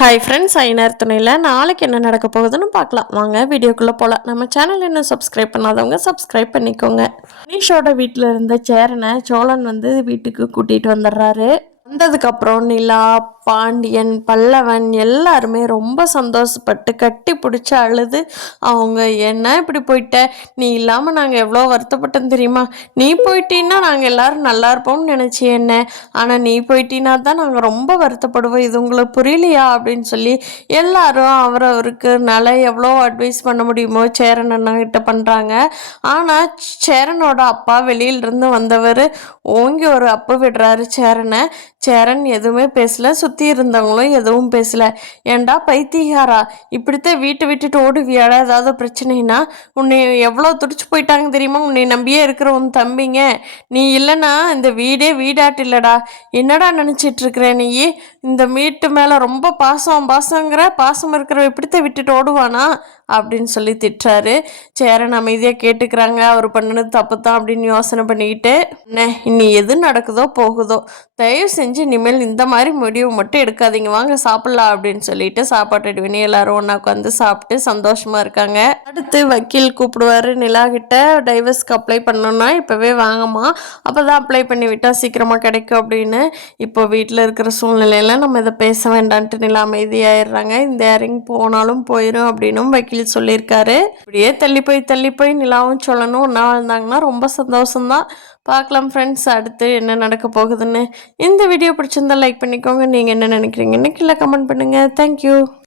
Hi friends, ஐநர் துணையில் நாளைக்கு என்ன நடக்க போகுதுன்னு பார்க்கலாம். வாங்க வீடியோக்குள்ளே போகலாம். நம்ம சேனல் இன்னும் சப்ஸ்கிரைப் பண்ணாதவங்க சப்ஸ்கிரைப் பண்ணிக்கோங்க. மனிஷோட வீட்டில் இருந்த சேரனை சோழன் வீட்டுக்கு கூட்டிகிட்டு வந்துடுறாரு. வந்ததுக்கப்புறம் நிலா, பாண்டியன், பல்லவன் எல்லாருமே ரொம்ப சந்தோஷப்பட்டு கட்டி பிடிச்சி அழுது, அவங்க என்ன இப்படி போயிட்ட, நீ இல்லாமல் நாங்கள் எவ்வளோ வருத்தப்பட்டோம் தெரியுமா, நீ போயிட்டீன்னா நாங்கள் எல்லோரும் நல்லா இருப்போம்னு நினச்சி என்ன, ஆனால் நீ போயிட்டீன்னா தான் நாங்கள் ரொம்ப வருத்தப்படுவோம், இது உங்களுக்கு புரியலையா அப்படின்னு சொல்லி எல்லாரும் அவரவருக்கு நல்லா எவ்வளோ அட்வைஸ் பண்ண முடியுமோ சேரன் அண்ணாகிட்ட பண்ணுறாங்க. ஆனால் சேரனோட அப்பா வெளியிலிருந்து வந்தவர் ஓங்கி ஒரு அப்பு விடுறாரு சேரனை. சேரன் எதுவுமே பேசல, சுற்றி இருந்தவங்களும் எதுவும் பேசல. ஏண்டா பைத்தியாரா, இப்படித்தான் வீட்டை விட்டுட்டு ஓடுவியாடா, ஏதாவது பிரச்சனைனா, உன்னை எவ்வளோ துடிச்சு போயிட்டாங்க தெரியுமா, உன்னை நம்பியே இருக்கிற உன் தம்பிங்க, நீ இல்லைன்னா இந்த வீடே வீடாட்டு இல்லடா, என்னடா நினச்சிட்டு இருக்கிற நீ, இந்த வீட்டு மேலே ரொம்ப பாசங்கிற பாசம் இருக்கிற இப்படித்தான் விட்டுட்டு ஓடுவானா அப்படின்னு சொல்லி திட்டுறாரு. சேரன் அமைதியாக கேட்டுக்கிறாங்க. அவர் பண்ணினது தப்பு தான் அப்படின்னு யோசனை பண்ணிக்கிட்டு, என்ன இன்னி எது நடக்குதோ போகுதோ, தயவு செஞ்சு இனிமேல் இந்த மாதிரி முடிவு மட்டும் எடுக்காதீங்க, வாங்க சாப்பிட்லாம் அப்படின்னு சொல்லிட்டு சாப்பாட்டு அடிவினி எல்லாரும் ஒன்றா உட்காந்து சாப்பிட்டு சந்தோஷமாக இருக்காங்க. அடுத்து வக்கீல் கூப்பிடுவார், நிலா கிட்ட டைவர்ஸ்க்கு அப்ளை பண்ணணும்னா இப்போவே வாங்கம்மா, அப்போ தான் அப்ளை பண்ணி விட்டால் சீக்கிரமாக கிடைக்கும் அப்படின்னு. இப்போ வீட்டில் இருக்கிற சூழ்நிலையில் நம்ம இதை பேச வேண்டான்ட்டு நிலா அமைதியாயிடுறாங்க. இந்த இறங்கி போனாலும் போயிடும் அப்படின்னும் வக்கீல் சொல்லியிருக்காரு. இப்படியே தள்ளி போய் நிலாவும் சொல்லணும் ஒன்றா வாழ்ந்தாங்கன்னா ரொம்ப சந்தோஷம்தான். பார்க்கலாம் ஃப்ரெண்ட்ஸ், அடுத்து என்ன நடக்க போகுதுன்னு. இந்த வீடியோ பிடிச்சிருந்தா லைக் பண்ணிக்கோங்க. நீங்கள் என்ன நினைக்கிறீங்கன்னு கீழே கமெண்ட் பண்ணுங்கள். தேங்க்யூ.